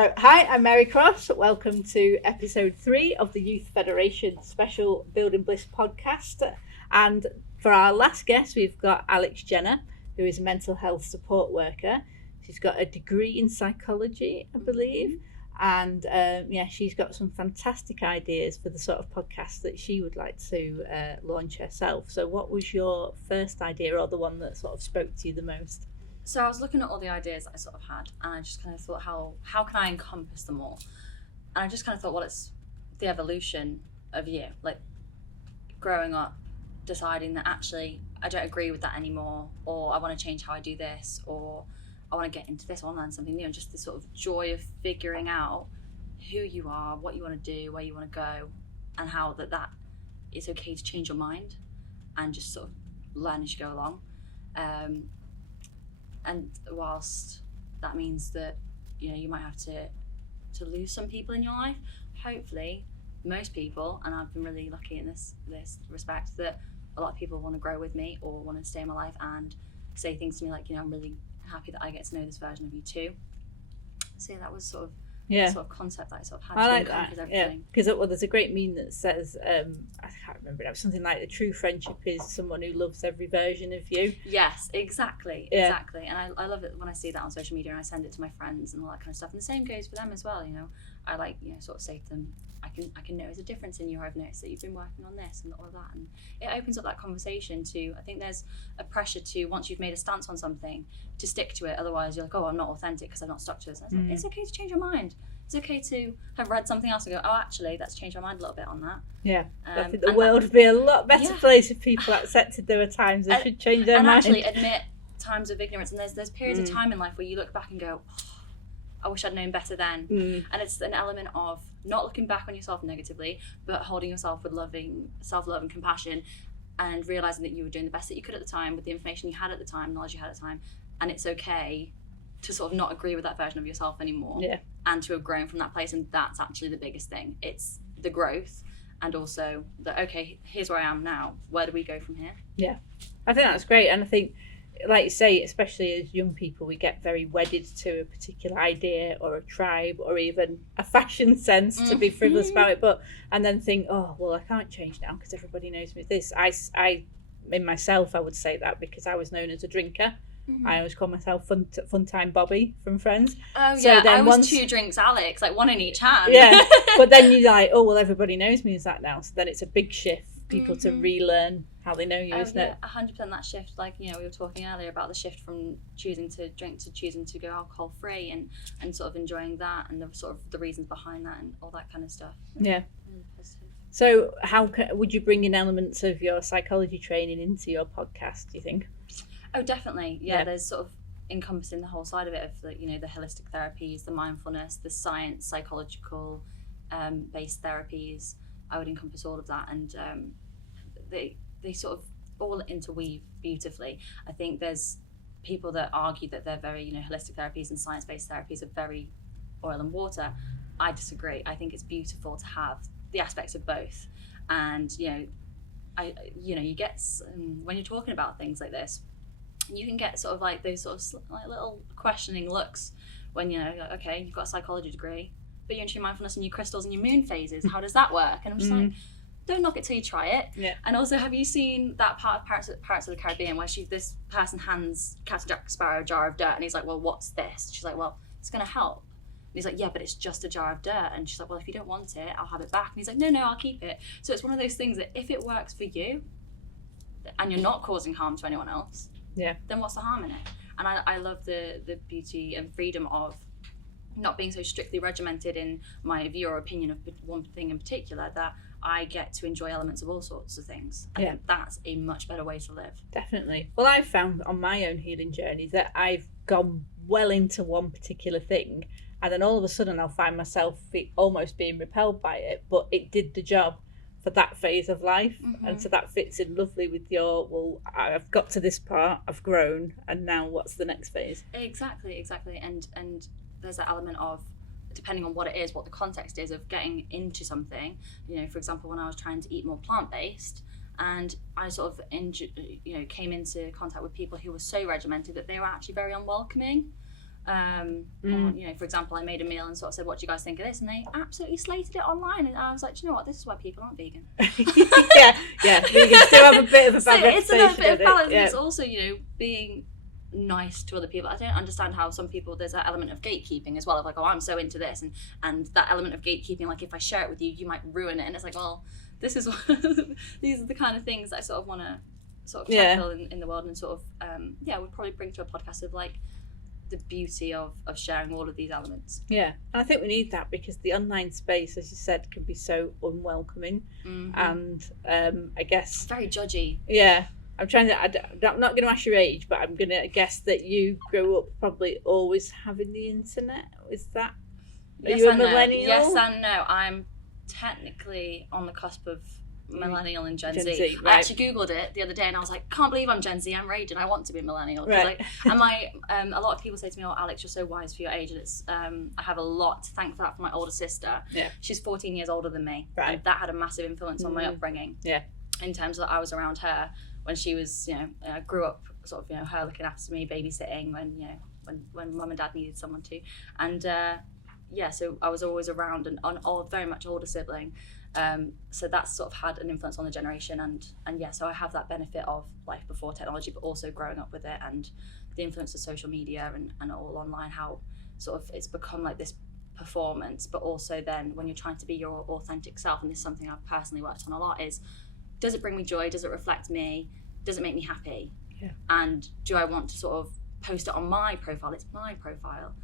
So, hi, I'm Mary Cross. Welcome to episode 3 of the Youth Federation special Building Bliss podcast. And for our last guest, we've got Alex Jenner, who is a mental health support worker. She's got a degree in psychology, I believe. And she's got some fantastic ideas for the sort of podcast that she would like to launch herself. So what was your first idea, or the one that sort of spoke to you the most? So I was looking at all the ideas that I sort of had, and I just kind of thought, how can I encompass them all? And I just kind of thought, well, it's the evolution of you, like growing up, deciding that actually I don't agree with that anymore, or I want to change how I do this, or I want to get into this, I want to learn something new, and just this sort of joy of figuring out who you are, what you want to do, where you want to go, and how that it's okay to change your mind and just sort of learn as you go along. And whilst that means that, you might have to lose some people in your life, hopefully most people, and I've been really lucky in this respect, that a lot of people want to grow with me or want to stay in my life and say things to me like, I'm really happy that I get to know this version of you too. So that was sort of the sort of concept that I sort of had. I like that, because there's a great meme that says, I can't remember now, something like the true friendship is someone who loves every version of you. Yes, exactly. And I love it when I see that on social media and I send it to my friends and all that kind of stuff, and the same goes for them as well. I like, sort of say to them, I can notice a difference in you. I've noticed that you've been working on this and all of that, and it opens up that conversation to, I think there's a pressure to, once you've made a stance on something, to stick to it. Otherwise you're like, oh, I'm not authentic because I've not stuck to this. And it's okay to change your mind. It's okay to have read something else and go, oh, actually, let's change my mind a little bit on that. Yeah, I think the world would be a lot better place if people accepted there were times they should change their mind. And actually admit times of ignorance. And there's periods of time in life where you look back and go, oh, I wish I'd known better then. And it's an element of not looking back on yourself negatively, but holding yourself with self-love and compassion, and realising that you were doing the best that you could at the time with the information you had at the time, knowledge you had at the time. And it's okay to sort of not agree with that version of yourself anymore, and to have grown from that place. And that's actually the biggest thing. It's the growth, and also that, okay, here's where I am now, where do we go from here? Yeah, I think that's great. And I think, like you say, especially as young people, we get very wedded to a particular idea or a tribe or even a fashion sense, to be frivolous about it, and then think, oh, well, I can't change now because everybody knows me this. I in myself, I would say that because I was known as a drinker. I always call myself Fun Time Bobby from Friends. Oh, so yeah, I was 2 drinks Alex, like 1 in each hand. Yeah, but then you're like, oh, well, everybody knows me as that now. So then it's a big shift for people to relearn how they know you, isn't it? 100% that shift. Like, we were talking earlier about the shift from choosing to drink to choosing to go alcohol free, and sort of enjoying that, and the sort of the reasons behind that and all that kind of stuff. Yeah. So how would you bring in elements of your psychology training into your podcast, do you think? Oh, definitely. Yeah, there's sort of encompassing the whole side of it, of the, the holistic therapies, the mindfulness, the science, psychological based therapies. I would encompass all of that, and they sort of all interweave beautifully. I think there's people that argue that they're very, holistic therapies and science-based therapies are very oil and water. I disagree. I think it's beautiful to have the aspects of both, and you get when you're talking about things like this, you can get sort of like those sort of like little questioning looks when you're like, okay, you've got a psychology degree, but you're into your mindfulness and your crystals and your moon phases. How does that work? And I'm just like, don't knock it till you try it. Yeah. And also, have you seen that part of Pirates of the Caribbean where this person hands Captain Jack Sparrow a jar of dirt, and he's like, well, what's this? She's like, well, it's going to help. And he's like, yeah, but it's just a jar of dirt. And she's like, well, if you don't want it, I'll have it back. And he's like, no, I'll keep it. So it's one of those things that if it works for you and you're not causing harm to anyone else, then what's the harm in it? And I love the beauty and freedom of not being so strictly regimented in my view or opinion of one thing in particular, that I get to enjoy elements of all sorts of things. I think that's a much better way to live. Definitely. Well, I've found on my own healing journey that I've gone well into one particular thing, and then all of a sudden I'll find myself almost being repelled by it, but it did the job for that phase of life. And so that fits in lovely with your, well, I've got to this part, I've grown, and now what's the next phase? Exactly. And there's that element of, depending on what it is, what the context is of getting into something. For example, when I was trying to eat more plant-based, and I sort of came into contact with people who were so regimented that they were actually very unwelcoming. Or, you know, for example, I made a meal and sort of said, what do you guys think of this? And they absolutely slated it online. And I was like, do you know what? This is why people aren't vegan. yeah. Vegans do have a bit of a bad reputation. It's a bit of balance. It's also, you know, being nice to other people. I don't understand how some people, there's that element of gatekeeping as well, of like, oh, I'm so into this, and that element of gatekeeping, like, if I share it with you, you might ruin it. And it's like, well, this is these are the kind of things that I sort of want to sort of tackle in the world, and sort of would probably bring to a podcast of like the beauty of sharing all of these elements. Yeah, and I think we need that, because the online space, as you said, can be so unwelcoming, and I guess very judgy. Yeah, I'm not going to ask your age, but I'm going to guess that you grew up probably always having the internet. Is that? Are you a millennial? Yes and no. I'm technically on the cusp of millennial and Gen Z. Right. I actually googled it the other day and I was like, can't believe I'm Gen Z, I'm raging, I want to be millennial. Right. And a lot of people say to me, oh, Alex, you're so wise for your age. And it's I have a lot to thank for that from my older sister. Yeah. She's 14 years older than me. Right. And that had a massive influence on my upbringing. Yeah. In terms of, I was around her when she was, you know, I grew up sort of, you know, her looking after me, babysitting when mum and dad needed someone to. And so I was always around, and very much older sibling. So that's sort of had an influence on the generation, and so I have that benefit of life before technology, but also growing up with it, and the influence of social media and all online, how sort of it's become like this performance, but also then when you're trying to be your authentic self, and this is something I've personally worked on a lot, is, does it bring me joy? Does it reflect me? Does it make me happy? Yeah. And do I want to sort of post it on my profile? It's my profile.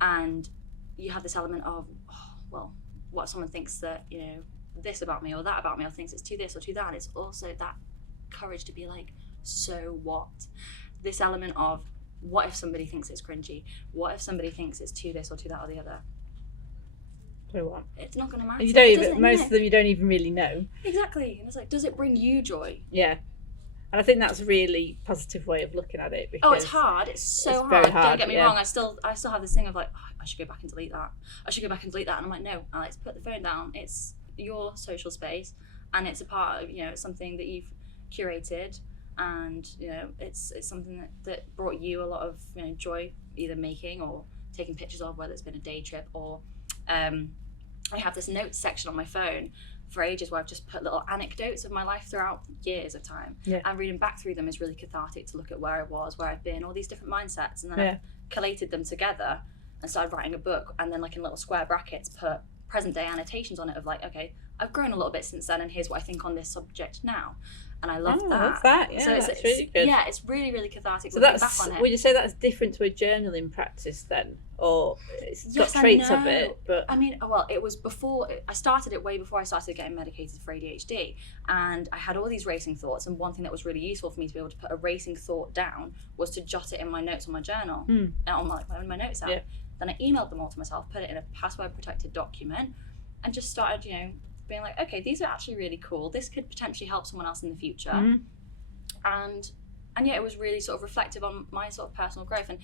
And you have this element of, oh, well, what if someone thinks that, you know, this about me or that about me, or thinks it's too this or too that. And it's also that courage to be like, so what? This element of, what if somebody thinks it's cringy? What if somebody thinks it's too this or too that or the other? So what? It's not going to matter. And you don't even, most of them you don't even really know. Exactly. And it's like, does it bring you joy? Yeah. And I think that's a really positive way of looking at it. Because it's hard. It's so hard. Don't get me wrong. I still have this thing of like, oh, I should go back and delete that. I should go back and delete that. And I'm like, no, Alex, put the phone down. It's your social space, and it's a part of, you know, it's something that you've curated, and, you know, it's something that brought you a lot of, you know, joy, either making or taking pictures of, whether it's been a day trip or I have this notes section on my phone for ages where I've just put little anecdotes of my life throughout years of time. Yeah. And reading back through them is really cathartic, to look at where I was, where I've been, all these different mindsets, and then I've collated them together and started writing a book, and then like in little square brackets put present day annotations on it of like, okay, I've grown a little bit since then, and here's what I think on this subject now. And I love that. I love that. Yeah, so that's really good. Yeah, it's really, really cathartic. So looking back on it. Would you say that's different to a journaling practice then, or it's got traits of it? But I mean, well, it was before. I started it way before I started getting medicated for ADHD, and I had all these racing thoughts. And one thing that was really useful for me to be able to put a racing thought down was to jot it in my notes on my journal, on my notes app. Yeah. Then I emailed them all to myself, put it in a password protected document, and just started, you know, being like, okay, these are actually really cool. This could potentially help someone else in the future. And yeah, it was really sort of reflective on my sort of personal growth. And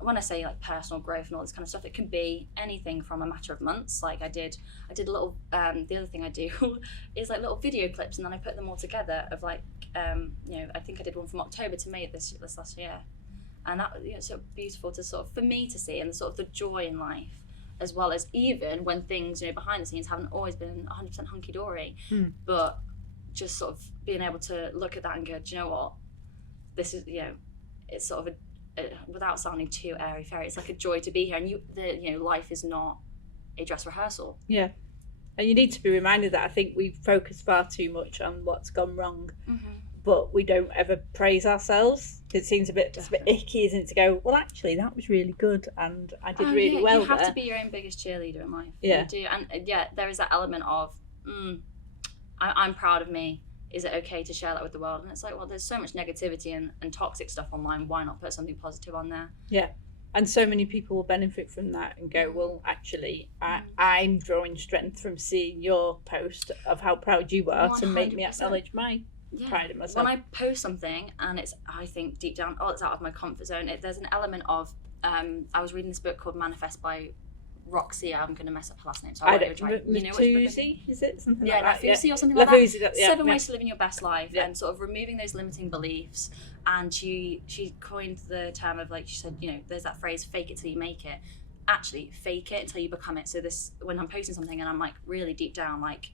when I say like personal growth and all this kind of stuff, it can be anything from a matter of months. Like I did a little, the other thing I do is like little video clips, and then I put them all together of like, you know, I think I did one from October to May this last year. And that, you know, it's so beautiful to sort of, for me to see, and the sort of the joy in life, as well as even when things, you know, behind the scenes haven't always been 100% hunky-dory, but just sort of being able to look at that and go, do you know what, this is, you know, it's sort of without sounding too airy-fairy, it's like a joy to be here, and you know, life is not a dress rehearsal. Yeah. And you need to be reminded that I think we focus far too much on what's gone wrong, but we don't ever praise ourselves. It seems it's a bit icky, isn't it, to go, well, actually, that was really good, and I did really well. You have to be your own biggest cheerleader in life. Yeah. You do. And yeah, there is that element of, I'm proud of me. Is it okay to share that with the world? And it's like, well, there's so much negativity and toxic stuff online. Why not put something positive on there? Yeah. And so many people will benefit from that and go, well, actually, I'm drawing strength from seeing your post of how proud you are 100%. To make me acknowledge my pride in myself. When I post something and it's, I think deep down, it's out of my comfort zone. There's an element of, I was reading this book called Manifest by Roxy, I'm going to mess up her last name, so I won't even try. You know Lafusi, is it? Something like that? Lafusi or something Lafusi, like that. 7 ways to living your best life, and sort of removing those limiting beliefs. And she coined the term of, like she said, you know, there's that phrase, fake it till you make it. Actually, fake it until you become it. So this, when I'm posting something and I'm like really deep down, like,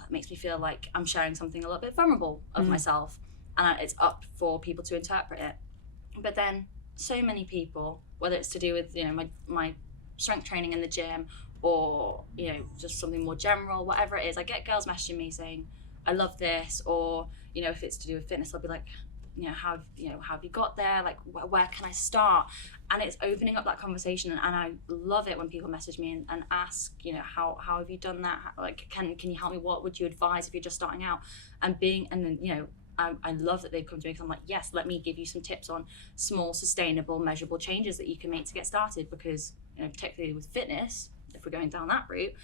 that makes me feel like I'm sharing something a little bit vulnerable of myself, and it's up for people to interpret it. But then so many people, whether it's to do with, you know, my strength training in the gym, or, you know, just something more general, whatever it is, I get girls messaging me saying, I love this, or, you know, if it's to do with fitness, I'll be like, you know, how have you got there? Like, where can I start? And it's opening up that conversation, and I love it when people message me and ask, you know, how have you done that? Like, can you help me? What would you advise if you're just starting out? And then, you know, I love that they've come to me, because I'm like, yes, let me give you some tips on small, sustainable, measurable changes that you can make to get started, because, you know, particularly with fitness, if we're going down that route,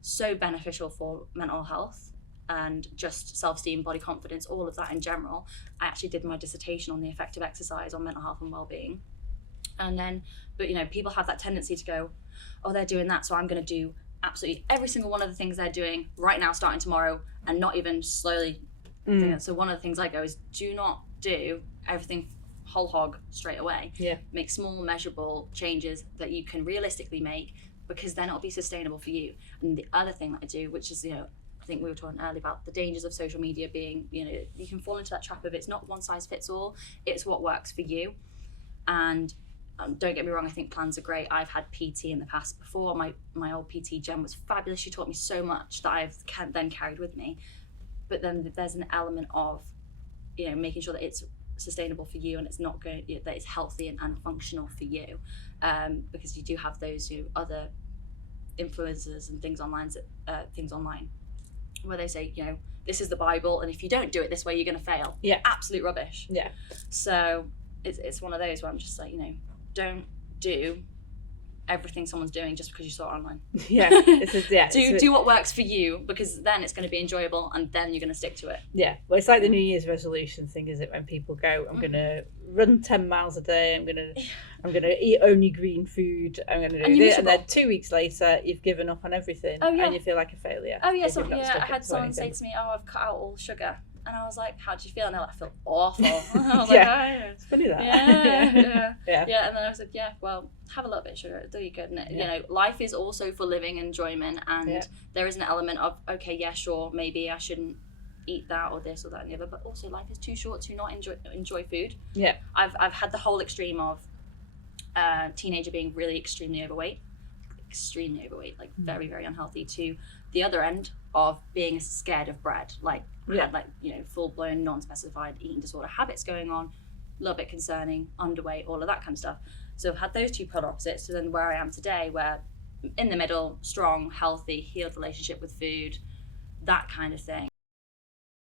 so beneficial for mental health and just self-esteem, body confidence, all of that in general. I actually did my dissertation on the effect of exercise on mental health and well-being. And then, but, you know, people have that tendency to go, oh, they're doing that, so I'm going to do absolutely every single one of the things they're doing right now, starting tomorrow, and not even slowly. So one of the things I go is, do not do everything whole hog straight away. Make small, measurable changes that you can realistically make, because then it'll be sustainable for you. And the other thing that I do, which is, you know, I think we were talking earlier about the dangers of social media being, you know, you can fall into that trap of it's not one size fits all, it's what works for you. And don't get me wrong, I think plans are great. I've had PT in the past before. My old PT, Jen, was fabulous. She taught me so much that I've then carried with me. But then there's an element of, you know, making sure that it's sustainable for you, and it's not going, that it's healthy and functional for you, because you do have those, you know, other influencers and things online where they say, you know, this is the Bible, and if you don't do it this way, you're going to fail. Absolute rubbish. So it's one of those where I'm just like, you know, don't do everything someone's doing just because you saw it online. Do what works for you, because then it's going to be enjoyable, and then you're going to stick to it. Well, it's like the New Year's resolution thing, is it? When people go, I'm going to run 10 miles a day, I'm going to eat only green food, I'm going to do this, and then 2 weeks later you've given up on everything, and you feel like a failure. I had someone say to me, I've cut out all sugar. And I was like, how do you feel? And they're like, I feel awful. I was like, it's funny that. And then I was like, well, have a little bit of sugar, it'll do you good. And you know, life is also for living enjoyment, and there is an element of, okay, yeah, sure, maybe I shouldn't eat that or this or that and the other, but also life is too short to not enjoy food. I've had the whole extreme of teenager being really extremely overweight, like very, very unhealthy, to the other end of being scared of bread, like had, like, you know, full-blown non-specified eating disorder habits going on, a little bit concerning, underweight, all of that kind of stuff. So I've had those two polar opposites to then where I am today, where in the middle, strong, healthy, healed relationship with food, that kind of thing.